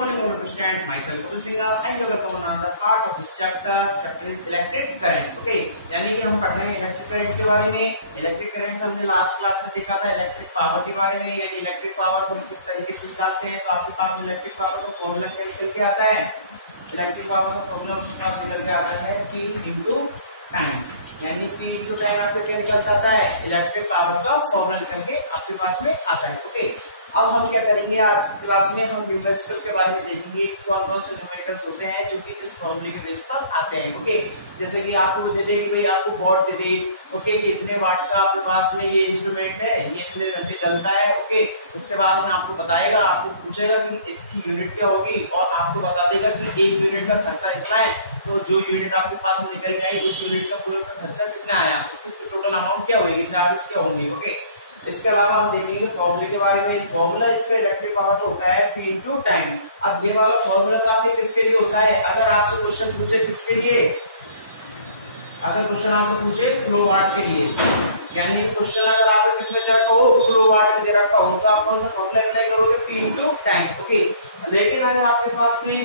morning all students, myself Kapil Singh and you are welcome on another part of this chapter is electric current. Okay, यानी कि हम पढ़ रहे हैं electric current के बारे में। इलेक्ट्रिक करंट हमने लास्ट क्लास में देखा था इलेक्ट्रिक पावर के बारे में, यानी इलेक्ट्रिक पावर को किस तरीके से निकालते हैं। तो आपके पास इलेक्ट्रिक पावर का फॉर्मूला क्या निकल के आता है? इलेक्ट्रिक पावर का फॉर्मूला आपके पास निकल के आता है P into टाइम, यानी P into टाइम आपको क्या निकल आता है? इलेक्ट्रिक पावर का फॉर्मूला निकल के आपके पास में आता है। ओके, अब हम क्या करेंगे आज की क्लास में, हम प्रिंसिपल के बारे में देखेंगे कौन कौन से न्यूमेरिकल्स होते हैं जो कि इस फॉर्मूले के बेस पर आते हैं। ओके, जैसे कि आपको दे दे कि भाई आपको बोर्ड दे दे, ओके, कि इतने वाट का आपके पास में ये इंस्ट्रूमेंट है, ये इतने घंटे चलता है। ओके, उसके बाद में आपको बताएगा, आपको पूछेगा कि इसकी यूनिट क्या होगी और आपको बता देगा कि एक यूनिट का खर्चा इतना है। तो जो यूनिट आपके पास में निकल जाएगी उस यूनिट का पूरा खर्चा कितना आया, उसकी टोटल अमाउंट क्या होगी, चार्जेस क्या होंगे। ओके, इसके अलावा हम देखेंगे फॉर्मूले के बारे में। फॉर्मूला इसका इलेक्ट्रिक पावर का होता है P into टाइम। अब ये वाला फॉर्मूला काफी किसके लिए होता है? अगर आपसे क्वेश्चन पूछे किसके लिए, अगर क्वेश्चन आपसे पूछे किलोवाट के लिए, यानी क्वेश्चन अगर आपको किसमें दे रखा हो, किलोवाट में दे रखा हो, तो आप कौन सा फॉर्मूला अप्लाई करोगे? P into time. ओके, लेकिन अगर आपके पास में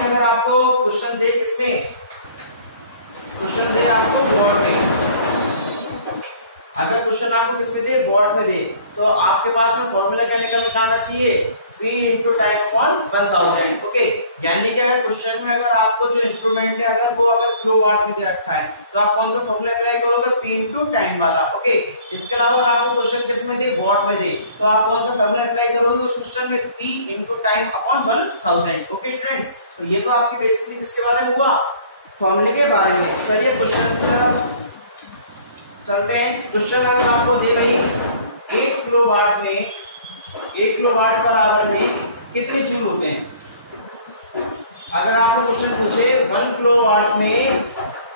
अगर आपको क्वेश्चन दे किसमें, क्वेश्चन दे आपको बोर्ड में, अगर क्वेश्चन आपको किसमें दे, बोर्ड में दे, तो आपके पास में फॉर्मूला क्या निकल कर आना चाहिए? P into time upon 1000। Okay, यानी कि अगर क्वेश्चन में अगर आपको जो इंस्ट्रूमेंट है अगर वो अगर किलोवाट में दे रखा है तो आप कौन सा फॉर्मूला अप्लाई करोगे? P into टाइम वाला। ओके, इसके अलावा आपको क्वेश्चन किसमें दे, बोर्ड में दे, तो आप कौन सा फॉर्मूला अप्लाई करोगे उस क्वेश्चन में? P into time upon 1000। Okay students, तो ये तो आपकी बेसिकली किसके बारे में हुआ, फॉर्मूले के बारे में। चलिए क्वेश्चन चलते हैं। क्वेश्चन अगर आपको दे भाई 1 किलोवाट में, 1 किलोवाट बराबर में कितने जूल होते हैं? अगर आपको क्वेश्चन पूछे 1 किलोवाट में,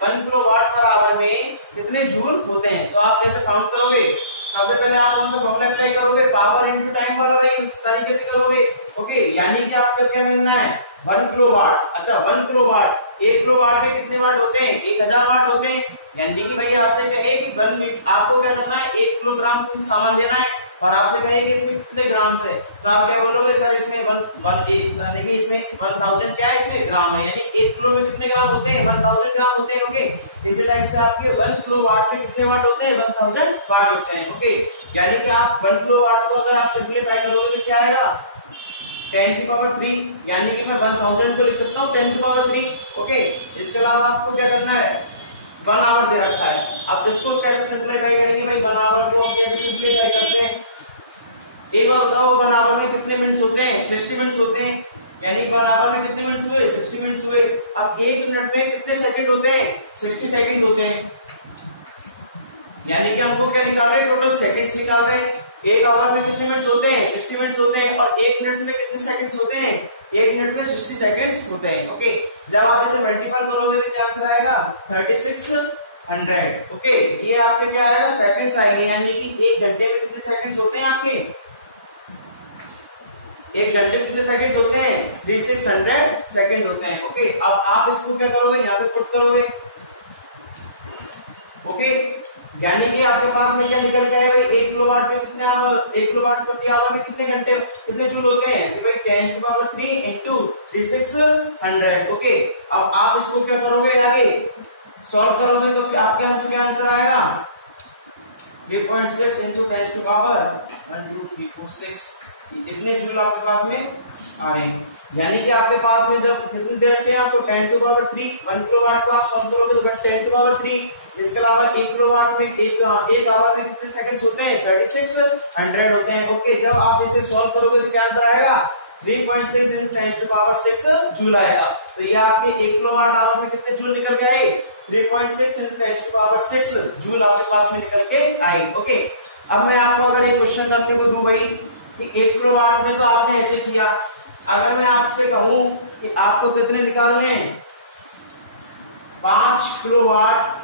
1 किलोवाट बराबर में कितने जूल होते हैं, तो आप कैसे काउंट करोगे? सबसे पहले आप कौन सा फॉर्मूला अप्लाई करोगे? पावर इनटू टाइम वाला नहीं, इस तरीके से करोगे। ओके, यानी कि आपको क्या मिलना है? 1 किलोवाट। अच्छा, 1 किलोवाट, 1 किलोवाट में कितने वाट होते हैं? 1000 वाट होते हैं। यानी कि भाई आपसे कहे कि आपको क्या करना है? 1 किलोग्राम कुछ सामान लेना है और आपसे कहे कि इसमें कितने ग्राम है, तो आप क्या बोलोगे? सर इसमें इसमें 1000 क्या है, इसमें ग्राम है, यानी 1 किलो में कितने ग्राम होते हैं? 1000 ग्राम होते हैं। ओके, इसी टाइप से आपके 1 किलोवाट में कितने वाट होते हैं? 1000 वाट होते हैं। ओके, यानी कि आप 1 किलोवाट को अगर आप सिंपलीफाई करोगे तो क्या आएगा? 10 की पावर 3, यानी कि मैं 1000 को लिख सकता हूँ 10 की पावर 3। ओके, इसके अलावा आपको क्या करना है? 1 आवर दे रखा है। अब इसको कैसे सिंपलीफाई करेंगे भाई? 1 आवर को कैसे सिंपलीफाई करते हैं? एक बार बताओ, 1 आवर में कितने मिनट्स होते हैं? 60 मिनट्स होते हैं, यानी 1 आवर में कितने मिनट्स हुए? 60 मिनट्स हुए। अब 1 मिनट में कितने सेकंड होते हैं? 60 सेकंड होते हैं, यानी कि हमको क्या निकाल रहे हैं? टोटल सेकंड्स निकाल रहे हैं। 1 आवर में कितने मिनट्स होते हैं? 60 मिनट्स होते हैं, और 1 मिनट में कितने सेकंड्स होते हैं? 1 मिनट में 60 सेकंड्स होते हैं। ओके, जब आप इसे मल्टीपल करोगे तो क्या आंसर आएगा? 3600। ओके, ये आपके क्या आएगा? सेकंड्स आएंगे, यानी कि 1 घंटे में कितने सेकंड्स होते हैं आपके? 1 घंटे में कितने सेकंड्स होते हैं? 3600 सेकंड होते हैं। ओके, अब आप इसको क्या करोगे? यहाँ पे पुट करोगे। ओके, यानी कि आपके पास में क्या निकल के आएगा? 1 किलोवाट में कितने आवर, 1 किलोवाट प्रति आवर में कितने घंटे, कितने जूल होते हैं? तो भाई 10 की पावर 3 into 3600। ओके, अब आप इसको क्या करोगे? आगे सॉल्व करोगे तो आपके आंसर क्या आंसर आएगा? 3.6 into 10 की पावर 1 2 3 4 6, इतने जूल आपके पास में आ रहे हैं। यानी कि आपके पास में जब कितने दे रखे हैं आपको? 10 की पावर 3, 1 किलोवाट को आप सॉल्व करोगे तो 10 की पावर 3। इसके अलावा 1 किलोवाट में 1 आवर में कितने सेकंड्स होते हैं? 3600 होते हैं। ओके, जब आप इसे सॉल्व करोगे तो क्या आंसर आएगा? 3.6 into 10 to power 6 जूल आएगा। तो ये आपके 1 किलोवाट आवर में कितने जूल निकल के आए? 3.6 into 10 to power 6 जूल आपके पास में निकल के आए। ओके, अब मैं आपको अगर एक क्वेश्चन करने को दूं भाई कि 1 किलोवाट में तो आपने ऐसे किया, अगर मैं आपसे कहूं कि आपको कितने निकालने हैं? 5 किलोवाट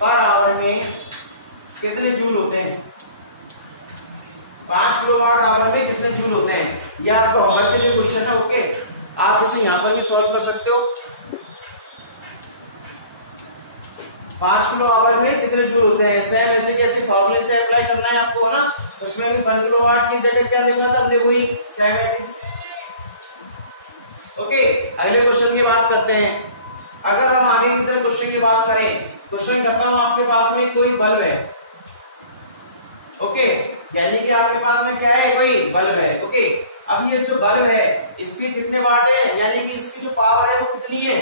पर आवर में कितने जूल होते हैं? 5 किलोवाट आवर में कितने जूल होते हैं? यह आपका होमवर्क के लिए क्वेश्चन है। ओके, आप इसे यहां पर भी सॉल्व कर सकते हो। 5 किलो आवर में कितने जूल होते हैं। सेम ऐसे कैसे फॉर्मूले से अप्लाई करना है आपको, है ना। उसमें भी 1 किलोवाट की जगह क्या लिखा था हमने, वही 780। ओके, अगले क्वेश्चन की बात करते हैं। अगर हम आगे की तरफ क्वेश्चन की बात करें, क्वेश्चन करता हूं, आपके पास में कोई बल्ब है। ओके, यानी कि आपके पास में क्या है, कोई बल्ब है। ओके, अब ये जो बल्ब है इसके कितने वाट है, यानी कि इसकी जो पावर है वो कितनी है,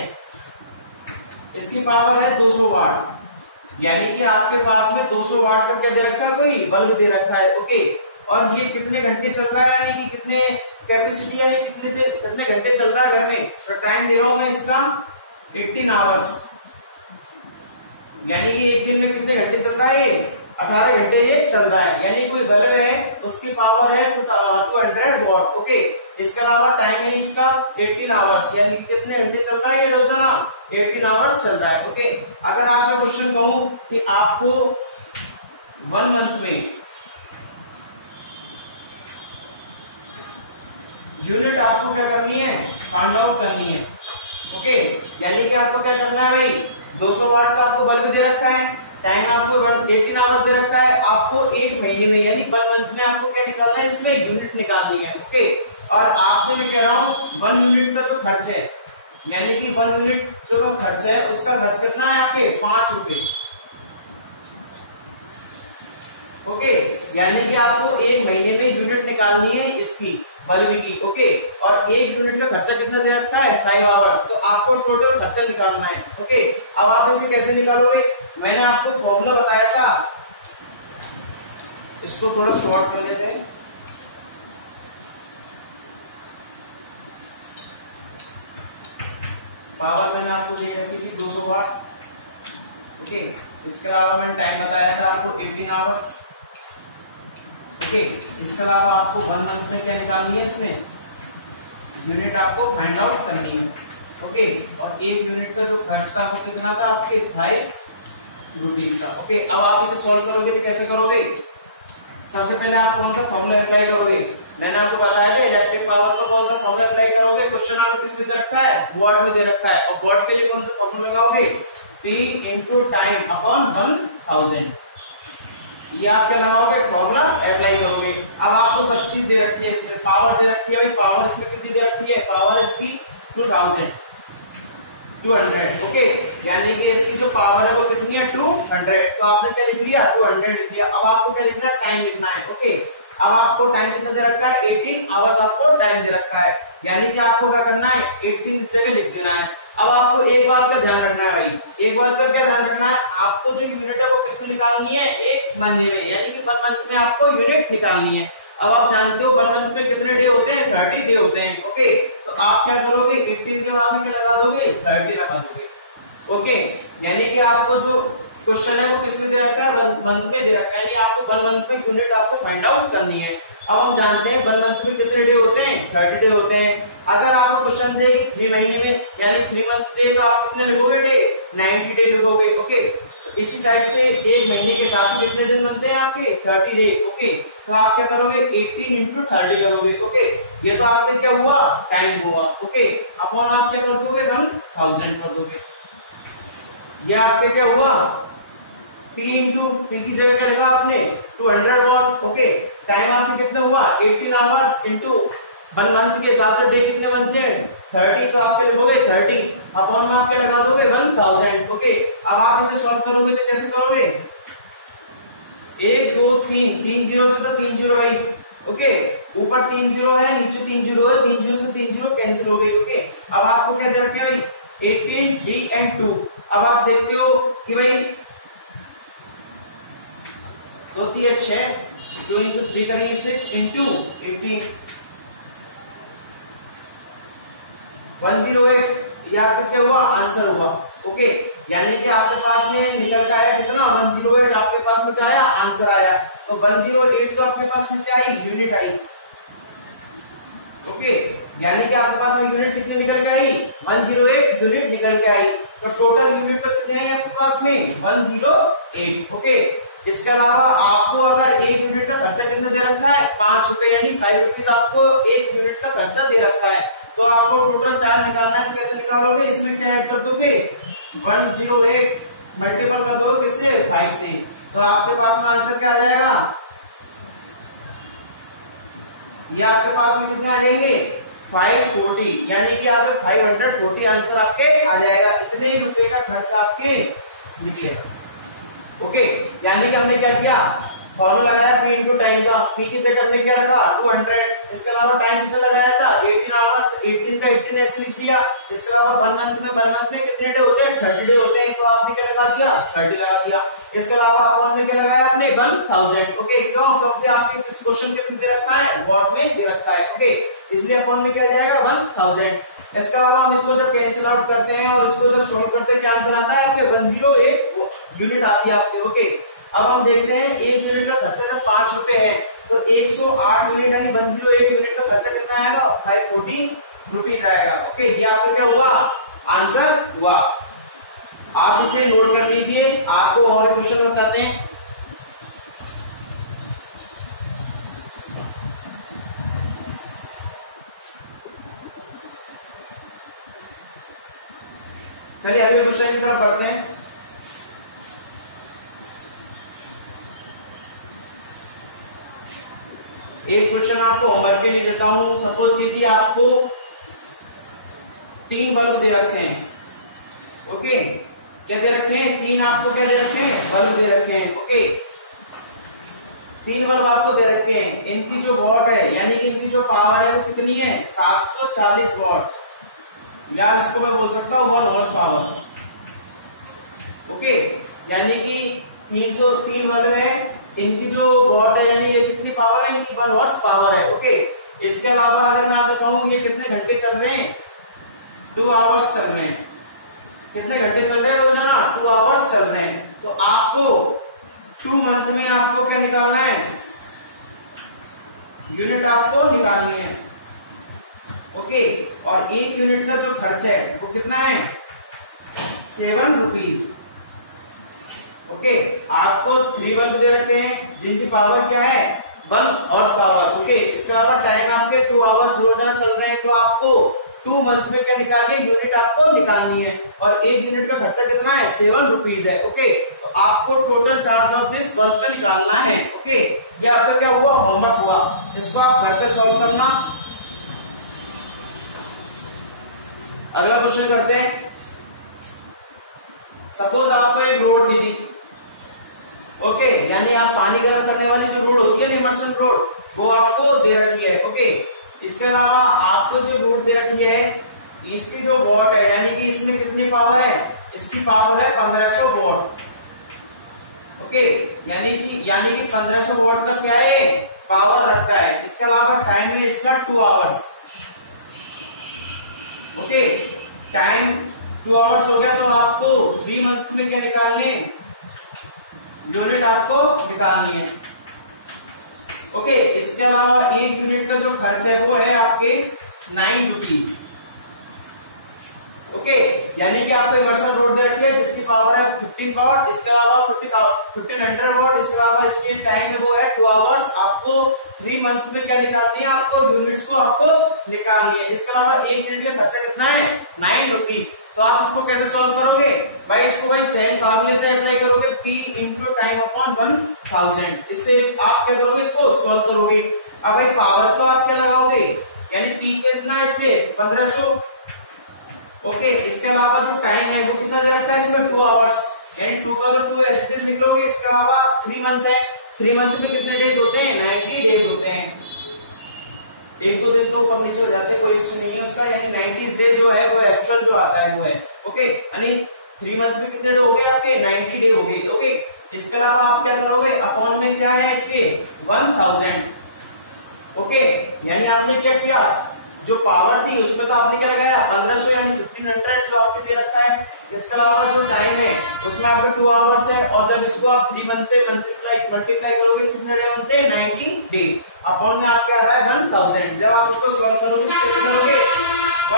इसकी पावर है 200 वाट। यानी कि आपके पास में 200 वाट का क्या दे रखा है, कोई बल्ब दे रखा है। ओके, और ये कितने घंटे चल रहा है, यानी कि कितने कैपेसिटी, यानी कितने घंटे चल रहा है घर में। तो टाइम दे रहा हूं मैं इसका 18 आवर्स, यानी कि एक दिन में कितने घंटे चल रहा है, ये 18 घंटे ये चल रहा है। यानी कोई बल्ब है उसकी पावर है 200 वॉट। ओके, इसके अलावा टाइम है इसका 18 आवर्स, यानी कि कितने घंटे चल रहा है ये रोजाना, 18 आवर्स चल रहा है। ओके, अगर आपसे क्वेश्चन कहूं कि आपको 1 मंथ में यूनिट आपको क्या करनी है, फाइंड आउट करनी है। ओके, यानी कि आपको क्या करना है भाई, 200 वाट का आपको बल्ब दे रखा है, टाइम आपको 18 आवर्स दे रखा है, आपको एक महीने में यानी 1 मंथ में आपको क्या निकालना है, इसमें यूनिट निकालनी है। ओके, और आपसे मैं कह रहा हूं 1 यूनिट का जो खर्च है, यानी कि 1 यूनिट जो खर्च है उसका खर्च कितना है आपके 5 रुपए। ओके, यानी कि आपको एक महीने में यूनिट निकालनी है इसकी बल्ब की। ओके, और एक यूनिट का खर्चा कितना दे रखा है 5 आवर्स, तो आपको टोटल खर्चा निकालना है। ओके, अब आप इसे कैसे निकालोगे, मैंने आपको फॉर्मूला बताया था, इसको थोड़ा शॉर्ट कर लेते हैं। पावर मैंने आपको दे रखी थी 200 वाट। ओके, इसके अलावा मैंने टाइम बताया था आपको 18 आवर्स। ओके, इसके अलावा आपको 1 मंथ में क्या निकालनी है, इसमें यूनिट आपको फाइंड आउट करनी है। ओके, और एक यूनिट का जो खर्च था वो कितना था आपके 5 रुपीज का। ओके, अब आप इसे सोल्व करोगे तो कैसे करोगे, सबसे पहले आप कौन सा फॉर्मूला अप्लाई करोगे, मैंने आपको बताया था इलेक्ट्रिक पावर को कौन सा फॉर्मूला अप्लाई करोगे। क्वेश्चन आपको किस में दे रखा है, वॉट में दे रखा है, और वॉट के लिए कौन सा फॉर्मूला लगाओगे, P into time upon 1000। ये आप क्या लगाओगे, फॉर्मूला अप्लाई करोगे। अब आपको सब चीज दे रखी है, इसमें पावर दे रखी है भाई, पावर इसमें कितनी दे रखी है, पावर इसकी 200। ओके, यानी कि इसकी जो पावर है वो कितनी है 200, तो आपने क्या लिख लिया 200 लिख दिया। अब आपको क्या लिखना है, टाइम लिखना है। ओके, अब आपको टाइम कितना दे रखा है 18 आवर्स आपको टाइम दे रखा है, यानी कि आपको क्या करना है 18 जगह लिख देना है। अब आपको एक बात का ध्यान रखना है भाई, एक बात का क्या ध्यान रखना है, आपको जो यूनिट है वो किसमें निकालनी है, एक महीने में, यानी कि 1 मंथ में आपको यूनिट निकालनी है। अब आप जानते हो 1 मंथ में कितने डे होते हैं, 30 डे होते हैं। ओके, तो आप क्या करोगे 18 के बाद में क्या लगा दोगे 30 लगा दोगे। ओके, यानी कि आपको जो क्वेश्चन है वो किसमें दे रखा है, 1 मंथ में दे रखा है, यानी आपको 1 मंथ में यूनिट आपको फाइंड आउट करनी है। अब हम जानते हैं 1 मंथ में कितने डे होते हैं, 30 डे होते हैं। अगर आपको क्वेश्चन दे कि 3 महीने में यानी 3 मंथ दे, तो आप कितने लिखोगे डे, 90 डे लिखोगे। ओके, इसी टाइप से एक महीने के हिसाब से कितने दिन बनते हैं आपके 30 डे। ओके, तो आप क्या करोगे 18 into 30 करोगे। ओके, ये तो आपने क्या हुआ, टाइम हुआ। ओके, अपॉन आप क्या कर दोगे 1000 कर दोगे, ये आपके क्या हुआ P into P की जगह क्या लिखा आपने 200 वॉट। ओके, टाइम आपके कितना हुआ 18 आवर्स इंटू 1 मंथ के हिसाब से डे कितने बनते हैं 30, तो आप क्या लिखोगे 30 अपॉन में आप क्या लगा दोगे 1000। ओके, अब आप इसे सॉल्व करोगे तो कैसे करोगे, 1 2 3 3 जीरो से तो 3 जीरो भाई। ओके, ऊपर 3 जीरो है, नीचे 3 जीरो है, 3 जीरो से 3 जीरो कैंसिल हो गई। ओके, अब आपको क्या दे रखे भाई 18 3 and 2। अब आप देखते हो कि भाई 2 3 6, 2 into 3 करेंगे 6 into 18 108, यह आपका क्या हुआ आंसर हुआ। ओके, यानी कि आपके पास में निकल के आया कितना 108, आपके पास में क्या आया आंसर आया, तो 108 तो आपके पास में क्या आई यूनिट आई। ओके, यानी कि आपके पास में यूनिट कितनी निकल के आई 108 यूनिट निकल के आई, तो टोटल यूनिट तो कितने आई आपके पास में 108। ओके, इसके अलावा आपको अगर एक यूनिट का खर्चा कितना दे रखा है 5 रुपए, यानी 5 रुपीज आपको एक यूनिट का खर्चा दे रखा है, तो आपको टोटल चार्ज निकालना है, तो कैसे निकालोगे, इसमें क्या ऐड कर दोगे 108 मल्टीपल कर दो किससे 5 से, तो आपके पास में आंसर क्या आ जाएगा, ये आपके पास में कितने आ जाएंगे 540, यानी कि आपके 540 आंसर आपके आ जाएगा। इतने रुपए का खर्च आपके निकलेगा। ओके, यानी कि हमने क्या किया, फॉर्मूला लगाया P इंटू टाइम का, P की जगह हमने क्या रखा 200, इसके अलावा टाइम कितना लगाया था 18 आवर्स, 18 का 18 ऐसे लिख दिया। इसके अलावा 1 मंथ में कितने डे होते हैं 30 डे होते हैं, तो आपने क्या लगा दिया 30 लगा दिया। इसके अलावा अपन ने क्या लगाया आपने 1000। ओके, क्यों, क्योंकि आपके किस क्वेश्चन के दे रखा है बोर्ड में दे रखा है। ओके, इसलिए अपन में क्या जाएगा 1000। इसके अलावा हम इसको जब कैंसिल आउट करते हैं और इसको जब सॉल्व करते हैं क्या आंसर आता है आपके 108 यूनिट आती है आपके। ओके, अब हम देखते हैं 1 यूनिट का खर्चा जब 5 रुपए है तो 108 यूनिट यानी 108 यूनिट का खर्चा कितना आएगा 540 रुपीज आएगा। ओके, ये आपका क्या हुआ आंसर हुआ। आप इसे नोट कर लीजिए, आपको और क्वेश्चन करने हैं। चलिए अगले क्वेश्चन की तरफ बढ़ते हैं। एक क्वेश्चन आपको होमवर्क के लिए देता हूं। सपोज कीजिए आपको 3 बल्ब दे रखे हैं। ओके, क्या दे रखे हैं 3 आपको क्या दे रखे हैं बल्ब दे रखे हैं। ओके, 3 बल्ब आपको दे रखे हैं, इनकी जो वॉट है यानी कि इनकी जो पावर है वो कितनी है 740 वॉट, या इसको मैं बोल सकता हूँ 1 हॉर्स पावर। ओके, यानी कि 303 बल्ब है, इनकी जो वॉट है यानी ये कितनी पावर है इनकी 1 हॉर्स पावर है। ओके, इसके अलावा अगर मैं आपसे कहूं ये कितने घंटे चल रहे हैं 2 आवर्स चल रहे हैं। कितने घंटे चल रहे हैं रोजाना 2 आवर्स चल रहे हैं। तो आपको 2 मंथ में आपको क्या निकालना है यूनिट आपको निकालनी है। ओके, और 1 यूनिट का जो खर्च है वो कितना है 7 रुपीज। ओके, आपको 3 बल्ब दे रखे हैं जिनकी पावर क्या है 1 हॉर्स पावर। ओके, इसके अलावा टाइम आपके 2 आवर्स रोजाना चल रहे हैं, तो आपको 2 मंथ में क्या निकालनी है यूनिट आपको निकालनी है, और 1 यूनिट का खर्चा कितना है 7 रुपीज है। ओके, तो आपको total charge of this bulb का निकालना है। ओके, ये आपका क्या हुआ होमवर्क हुआ, इसको आप घर पे सॉल्व करना। अगला क्वेश्चन करते हैं। सपोज आपको एक रोड दी थी। ओके, यानी आप पानी गर्म करने वाली जो रोड होती है इमर्शन रोड वो आपको दे रखी है। ओके, इसके अलावा आपको जो रोड दे रखी है इसकी जो वॉट है यानी कि इसमें कितनी पावर है, इसकी पावर है 1500 वॉट। ओके, यानी कि 1500 वॉट का क्या है पावर रखता है। इसके अलावा टाइम है इसका 2 आवर्स। ओके, टाइम 2 आवर्स हो गया, तो आपको 3 मंथ्स में क्या निकालने यूनिट आपको निकालनी है। ओके, इसके अलावा 1 यूनिट का जो खर्च है वो है आपके 9 रुपीज। ओके, यानी कि आपको इमर्शन रोड दे रखी है जिसकी पावर है 15 वॉट, इसके अलावा 1500 वॉट, इसके अलावा इसकी टाइम है वो है 2 आवर्स। आपको 3 मंथ्स में क्या निकालनी है आपको यूनिट्स को आपको निकालनी है। इसके अलावा 1 यूनिट का खर्चा कितना है 9 रुपीज। तो आप इसको कैसे सॉल्व करोगे भाई, इसको भाई सेम फार्मूले से अप्लाई करोगे P इंटू टाइम अपॉन 1000। इससे आप क्या करोगे इसको सॉल्व करोगे। अब भाई पावर तो आप क्या लगाओगे यानी P कितना है इसमें 1500। ओके, इसके अलावा जो टाइम है वो कितना दे रखा है इसमें 2 आवर्स, यानी 2 का 2 ऐसे लिख लोगे। इसके अलावा 3 मंथ है, 3 मंथ में कितने डेज होते हैं 90 डेज होते हैं। 1-2 दिन तो कम नीचे हो जाते हैं, कोई इश्यू नहीं है उसका, यानी 90 डेज जो है वो एक्चुअल जो आता है वो है। ओके, यानी 3 मंथ में कितने डे हो गए आपके 90 डे हो गए। ओके, इसके अलावा आप क्या करोगे अपॉन में क्या है इसके 1000। ओके, यानी आपने क्या किया जो पावर थी उसमें तो आपने क्या लगाया 1500 यानी 1500 जो आपके दे रखा है। इसके अलावा जो टाइम है उसमें आपके 2 आवर्स है, और जब इसको आप 3 मंथ से मल्टीप्लाई करोगे कितने डे बनते हैं 90 डे। अपॉन में आपके आ रहा है 1000। जब आप इसको सॉल्व करोगे कैसे करोगे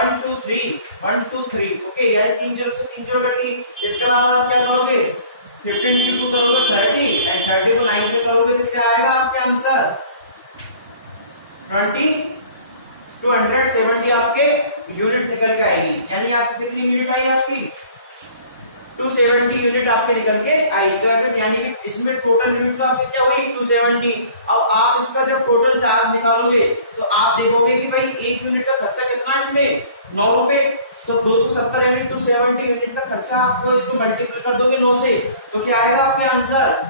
1 2 3 ओके, यानी 3 0 से 3 0 कटी। इसके अलावा आप क्या करोगे 15 इंटू करोगे 30 एंड 30 को 9 से करोगे तो क्या आएगा आपके आंसर 270 आपके यूनिट निकल के आएगी। यानी आपकी कितनी यूनिट आई आपकी 270 यूनिट आपके निकल के आई। तो यानी कि इसमें टोटल यूनिट तो आपकी क्या हुई 270। अब आप इसका जब टोटल चार्ज निकालोगे तो आप देखोगे कि भाई एक यूनिट का खर्चा कितना है इसमें 9 रुपए। तो 270 यूनिट 270 यूनिट का खर्चा आपको इसको मल्टीप्लाई कर दोगे 9 से, तो क्या आएगा आपके आंसर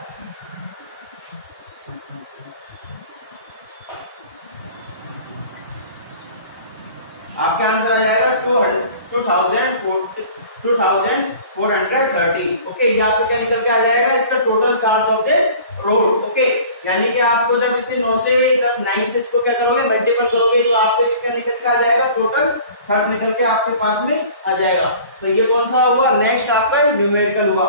आपके आंसर आ जाएगा 2430। ओके, ये आपको क्या निकल के आ जाएगा इसका total charge of this road. Okay, यानी कि आपको जब इसे 9 से जब 9 से इसको क्या करोगे मल्टीपल करोगे तो आपको क्या निकल के आ जाएगा टोटल खर्च निकल के आपके पास में आ जाएगा। तो ये कौन सा हुआ, नेक्स्ट आपका न्यूमेरिकल हुआ।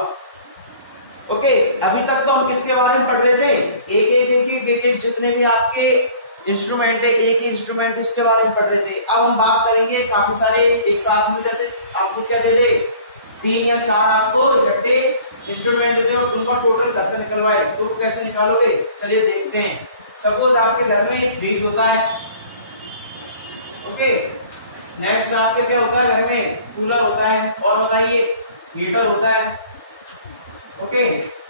ओके, अभी तक तो हम किसके बारे में पढ़ रहे थे, एक जितने भी आपके इंस्ट्रूमेंट है, एक ही इंस्ट्रूमेंट इसके बारे में पढ़ रहे थे। अब हम बात करेंगे काफी सारे एक साथ में, जैसे आपको क्या दे दे 3 या 4 आपको इकट्ठे इंस्ट्रूमेंट देते हो, उनका टोटल खर्चा निकलवाए तो कैसे निकालोगे, चलिए देखते हैं। सपोज आपके घर में फ्रिज होता है। ओके, नेक्स्ट आपके क्या होता है घर में कूलर होता है, और बताइए हीटर होता है। ओके,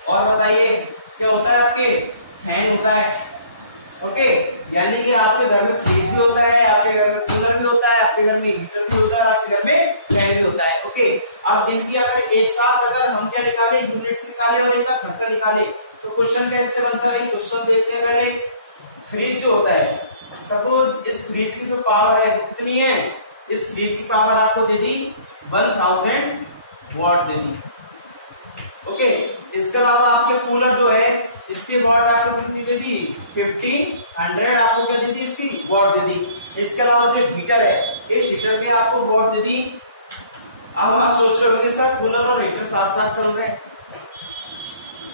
और बताइए क्या होता है आपके फैन होता है। ओके, यानी कि आपके घर में फ्रिज भी होता है, आपके घर में कूलर भी होता है, आपके घर में हीटर भी होता है, आपके घर में फैन भी होता है। ओके, अब इनकी अगर एक साथ अगर हम क्या निकाले यूनिट्स निकाले और इनका खर्चा निकाले तो क्वेश्चन कैसे बनता है। क्वेश्चन देखते हैं पहले। फ्रिज जो होता है, सपोज इस फ्रिज की जो पावर है कितनी है, इस फ्रिज की पावर आपको दे दी 1000 वॉट दे दी। ओके, इसके अलावा आपके कूलर जो है इसके वॉट आपको कितनी दे दी 1500 आपको क्या दे दी इसकी वॉट दे दी। इसके अलावा जो हीटर है इस हीटर पे आपको वॉट दे दी। अब आप सोच रहे होंगे सर कूलर और हीटर साथ साथ चल रहे हैं,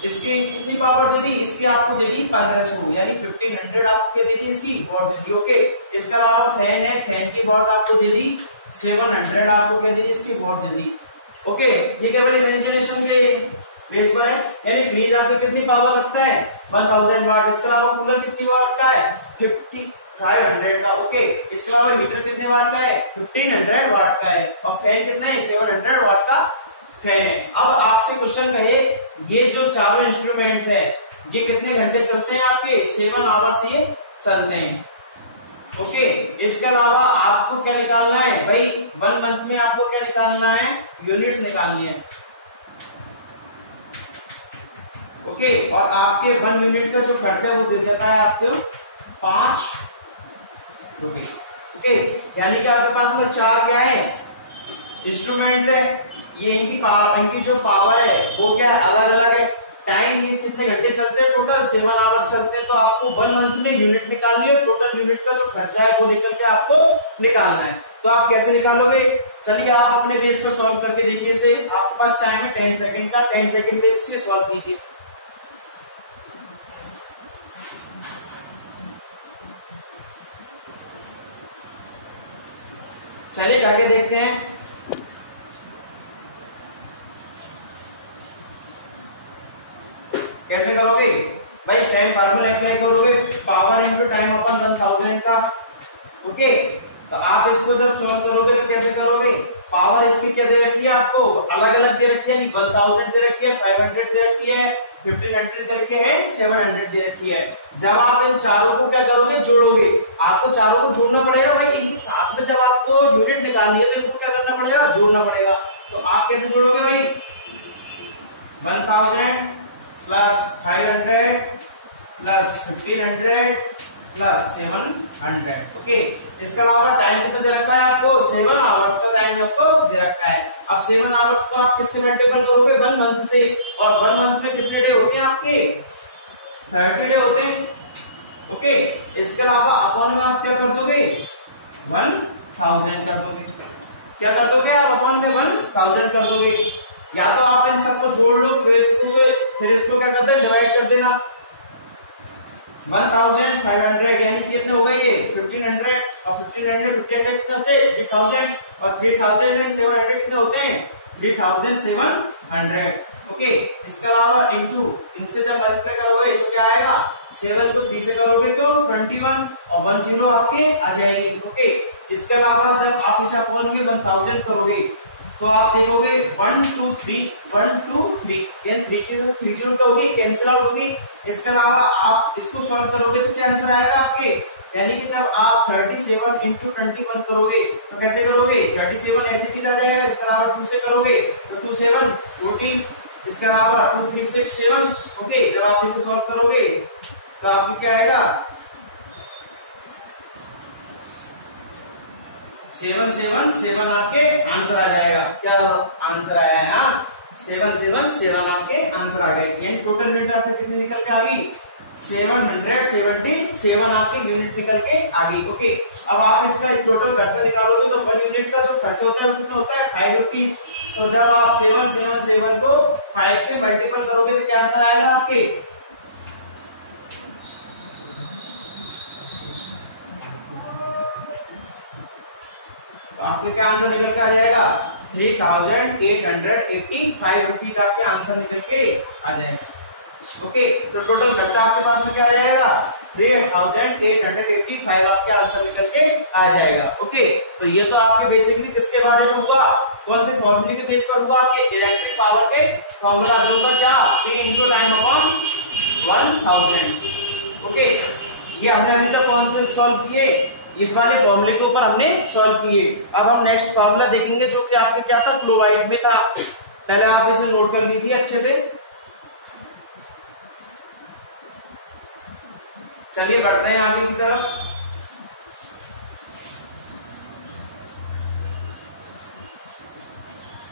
इसकी कितनी पावर दे दी, इसकी आपको दे दी 1500 यानी 1500 आपको क्या दे दी इसकी वॉट दे दी। ओके, इसके अलावा फैन है, फैन की वॉट आपको दे दी 700 आपको क्या दे दी इसकी वॉट दे दी। ओके, ये केवल इमेजिनेशन के बेस पर है, यानी फ्रिज आपको कितनी पावर रखता है 1000 वाट। इसके अलावा कूलर कितनी वाट रखता है 5500 का। ओके, इसके अलावा हीटर कितने वाट का है 1500 वाट का है, और फैन कितना है 700 वाट का फैन है। अब आपसे क्वेश्चन कहे ये जो चारों इंस्ट्रूमेंट्स है ये कितने घंटे चलते हैं आपके 7 आवर्स ये चलते हैं। ओके, इसके अलावा आपको क्या निकालना है भाई 1 मंथ में आपको क्या निकालना है यूनिट्स निकालनी है। ओके, और आपके 1 यूनिट का जो खर्चा वो दे देता है आपको 5 रुपए। ओके, यानी कि आपके पास में 4 क्या है इंस्ट्रूमेंट्स है, ये इनकी जो पावर है वो क्या है अलग अलग है। टाइम ये कितने घंटे चलते हैं टोटल 7 आवर्स चलते हैं, तो आपको 1 मंथ में यूनिट निकालनी है, टोटल यूनिट का जो खर्चा है वो निकल के आपको निकालना है। तो आप कैसे निकालोगे, चलिए आप अपने बेस पर सॉल्व करके देखिए इसे। आपके पास टाइम है 10 सेकंड का, 10 सेकंड में इसे सॉल्व कीजिए। चलिए करके देखते हैं। कैसे करोगे भाई, सेम फार्मूला अप्लाई करोगे, पावर इनटू टाइम अपॉन 1000 का। ओके, तो आप इसको जब सॉल्व करोगे तो कैसे करोगे, पावर इसकी क्या दे रखी है आपको अलग अलग दे रखी है, 1000 दे रखी है, 500 दे रखी है, 1500 दे रखी है, 700 दे रखी है। जब आप इन चारों को क्या करोगे जोड़ोगे, आपको चारों को जोड़ना पड़ेगा भाई, इनके साथ में जब आपको यूनिट निकालनी है तो इनको क्या करना पड़ेगा जोड़ना पड़ेगा। तो आप कैसे जोड़ोगे भाई 1000 प्लस 500 प्लस 1500 प्लस 700। ओके, इसके अलावा टाइम कितना दे रखा है आपको 7 आवर्स का टाइम आपको दे रखा है। अब 7 आवर्स को आप किससे मल्टीपल करोगे 1 मंथ से, और 1 मंथ में कितने डे होते हैं आपके 30 डे होते हैं। ओके, इसके अलावा अपॉन में आप क्या कर दोगे 1000 कर दोगे, क्या कर दोगे आप अपॉन में 1000 कर दोगे। या तो आप इन सबको जोड़ लो फिर इसको क्या करते हैं डिवाइड कर देना। 1500 यानी कितने हो गए ये 1500 और 1500 कितने होते हैं 3000 और 3000 एंड 700 कितने होते हैं 3700। ओके, इसके अलावा इनटू इनसे जब मल्टीप्लाई करोगे तो क्या आएगा 7 को 3 से करोगे तो 21 और 10 आपके आ जाएगी। ओके, इसके अलावा जब आप इसे अपॉन में 1000 करोगे तो आप देखोगे 1 2 3 1 2 3 ये 3 0 होगी, कैंसिल आउट होगी। इसके अलावा आप इसको सॉल्व करोगे तो क्या आंसर आएगा आपके, यानी कि जब आप 37 इंटू 21 करोगे तो कैसे करोगे, 37 एच पी आ जाएगा। इसके अलावा 2 से करोगे तो 2 7 14, इसके अलावा 2 3 6 7। ओके, जब आप इसे सॉल्व करोगे तो आपको क्या आएगा, 7 7 7 आपके आंसर आ जाएगा। क्या आंसर आया है, हाँ 7 7 7 आपके आंसर आ गए। यानी टोटल यूनिट आपके कितने निकल के आ गई, 777 आपके यूनिट निकल के आ गई। ओके, अब आप इसका एक टोटल खर्चा निकालोगे तो 1 यूनिट का जो खर्चा होता है वो कितना होता है, 5 रुपीज। तो जब आप 777 को 5 से मल्टीपल करोगे तो क्या आंसर आएगा आपके, तो आपके क्या आंसर निकल के आ जाएगा, 3885 रुपीज आपके आंसर निकल के आ जाएगा। ओके, तो टोटल खर्चा आपके पास में क्या आ जाएगा, 3885 आपके आंसर निकल के आ जाएगा। ओके, तो ये तो आपके बेसिकली किसके बारे में हुआ, कौन से फॉर्मूले के बेस पर हुआ, आपके इलेक्ट्रिक पावर के फॉर्मूला जो होगा क्या, P × टाइम अपॉन 1000। ओके, ये हमने अभी तक कौन से सॉल्व किए, इस वाले फॉर्मूले के ऊपर हमने सॉल्व किए। अब हम नेक्स्ट फॉर्मूला देखेंगे जो कि आपके क्या था, क्लोराइड में था। पहले आप इसे नोट कर लीजिए अच्छे से। चलिए बढ़ते हैं आगे की तरफ।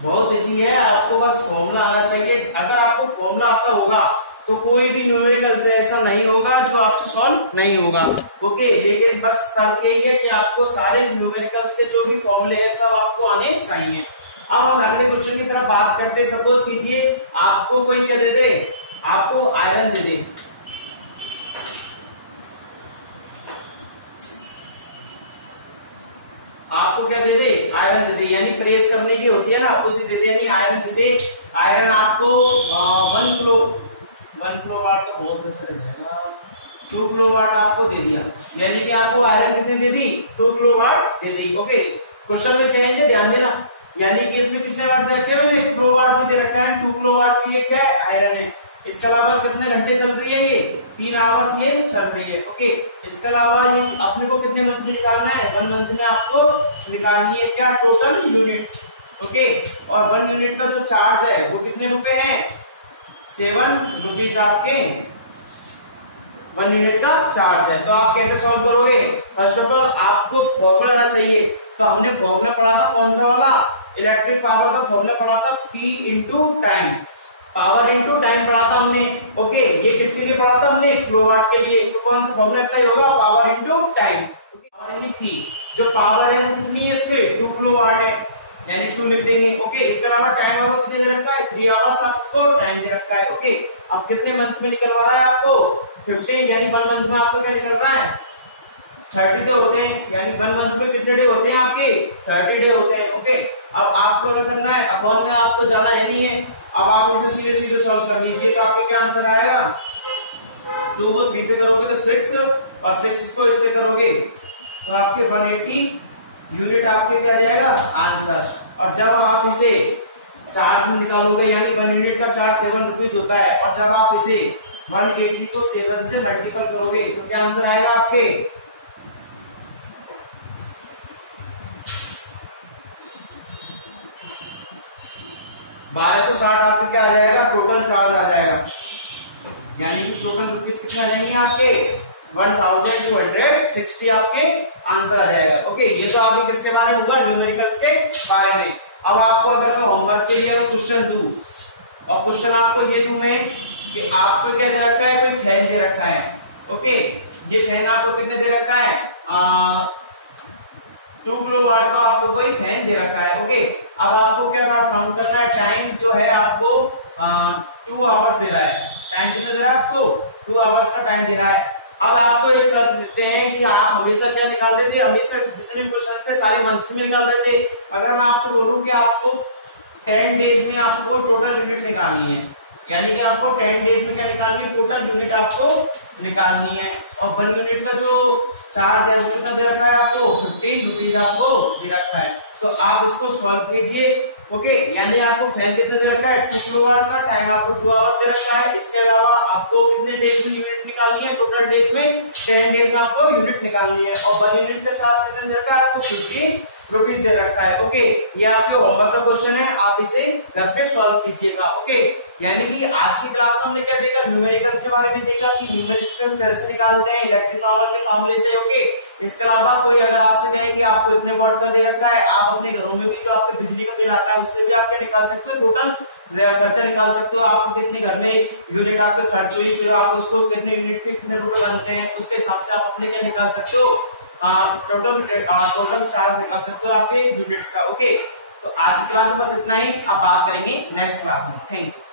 बहुत इजी है, आपको बस फॉर्मूला आना चाहिए। अगर आपको फॉर्मूला आता होगा तो कोई भी न्यूमेरिकल्स ऐसा नहीं होगा जो आपसे सॉल्व नहीं होगा। ओके, लेकिन बस शर्त यही है कि आपको सारे न्यूमेरिकल्स के जो भी फॉर्मूले हैं सब आपको आने चाहिए। अब हम अगले क्वेश्चन की तरफ बात करते हैं। सपोज कीजिए आपको कोई क्या दे दे, आपको आयरन दे दे। आपको क्या दे दे, आयरन दे दे, यानी प्रेस करने की होती है ना, उसे दे दे, यानी आयरन दे दे। आयरन आपको 1 किलोवाट तो बहुत प्रेशर है ना, 2 किलोवाट आपको दे दिया, यानी कि आपको आयरन कितने दे दी, 2 किलोवाट दे दी। ओके, क्वेश्चन में चेंज है, ध्यान देना, यानी कि इसमें कितने वाट रखे हुए हैं, किलोवाट में दे रखा है, 2 किलोवाट की ये क्या है, आयरन है। इसके अलावा कितने घंटे चल रही है ये, 3 आवर्स ये चल रही है। ओके, इसके अलावा ये अपने को कितने मंथ में निकालना है, 1 मंथ में आपको निकालनी है क्या, टोटल यूनिट। ओके, और 1 यूनिट का जो चार्ज है वो कितने रुपए है, 7 रुपीज आपके 1 यूनिट का चार्ज है। तो आप कैसे सॉल्व करोगे, फर्स्ट ऑफ ऑल आपको फॉर्मूला आना चाहिए। तो हमने फॉर्मूला पढ़ा था कौन सा वाला, इलेक्ट्रिक पावर का फॉर्मूला पढ़ा था, P × time, power into time पढ़ा था हमने। ओके, ये किसके लिए पढ़ा था हमने, किलोवाट के लिए। तो कौन सा फॉर्मूला अप्लाई होगा, पावर इंटू टाइम। पावर यानी P, जो पावर है वो कितनी है इसके, 2 किलोवाट है, यानी 2 लिख देंगे। ओके, इसके अलावा टाइम आपको कितने दे रखा है, 3 आवर्स आपको टाइम दे रखा है। ओके, अब कितने मंथ में निकलवा रहा है आपको, 15, यानी 1 मंथ में आपको क्या निकल रहा है, 30 डे होते हैं, यानी 1 मंथ में कितने डे होते हैं आपके, 30 डे होते हैं। ओके, अब आपको क्या करना है, अपॉन में आपको जाना है नहीं है। अब आप इसे सीधे सीधे सॉल्व कर लीजिए, तो आपके क्या आंसर आएगा, 2 को 3 से करोगे तो 6, और 6 को इससे करोगे तो आपके 180 यूनिट आपके क्या जाएगा आंसर। और जब आप इसे चार्ज में निकालोगे, यानी 1 यूनिट का चार्ज 7 रुपीज होता है, और जब आप इसे 180 को 7 से मल्टीपल करोगे तो क्या आंसर आएगा आपके, 1260 आपके क्या आ जाएगा, टोटल चार्ज आ जाएगा। यानी कि टोटल रुपीज कितने आ जाएंगे आपके, 1260 आपके आंसर आ जाएगा। ओके, ये तो आपके किसके बारे में होगा, न्यूमेरिकल्स के बारे में। अब आपको अगर मैं होमवर्क के लिए क्वेश्चन दूं, और क्वेश्चन आपको ये दूं मैं कि आपको क्या दे रखा है, कोई फैन दे रखा है। ओके, ये फैन आपको कितने दे रखा है, 2 किलोवाट का आपको कोई फैन दे रखा है। ओके, अब आपको क्या काउंट करना है, टाइम जो है आपको 2 आवर्स दे रहा है, टाइम कितना दे रहा है आपको, 2 आवर्स का टाइम दे रहा है। अब आपको एक शर्त देते हैं कि आप हमेशा क्या निकाल रहे थे, हमेशा जितने क्वेश्चन थे सारे मंथ्स में निकाल रहे थे। अगर मैं आपसे बोलूं कि आपको 10 डेज में आपको टोटल यूनिट निकालनी है, यानी कि आपको 10 डेज में क्या निकालनी है, टोटल यूनिट आपको निकालनी है। और 1 यूनिट का जो चार्ज है वो कितना दे रखा है आपको, 15 रुपीज आपको दे रखा है। तो आप इसको सॉल्व कीजिए। ओके, यानी आपको फैन कितना दे रखा है 2 किलोवाट का, टाइम आपको 2 आवर्स दे रखा है। इसके अलावा आपको कितने डेज में यूनिट निकालनी है, टोटल डेज में 10 डेज में आपको यूनिट निकालनी है। और 1 यूनिट का चार्ज कितना दे रखा है आपको 50 रुपीज दे रखा है। ओके, ये आपके होमवर्क का क्वेश्चन है, आप इसे घर पे सॉल्व कीजिएगा। ओके, यानी कि आज की क्लास में हमने क्या देखा, न्यूमेरिकल्स के बारे में देखा कि न्यूमेरिकल कैसे निकालते हैं इलेक्ट्रिक पावर के मामले से। ओके, इसके अलावा कोई अगर आपसे कहे कि आपको इतने वॉट का दे रखा है, आप अपने घरों में भी जो आपके बिजली का बिल आता है उससे भी आप क्या निकाल सकते हो, टोटल खर्चा निकाल सकते हो। आपको कितने घर में यूनिट आपके खर्च हुई, फिर आप उसको कितने यूनिट के कितने रुपए बनते हैं, उसके हिसाब से आप अपने क्या निकाल सकते हो, टोटल चार्ज निकाल सकते हो आपके यूनिट्स का। ओके, तो आज की क्लास में बस इतना ही, आप बात करेंगे नेक्स्ट क्लास में। Thank you.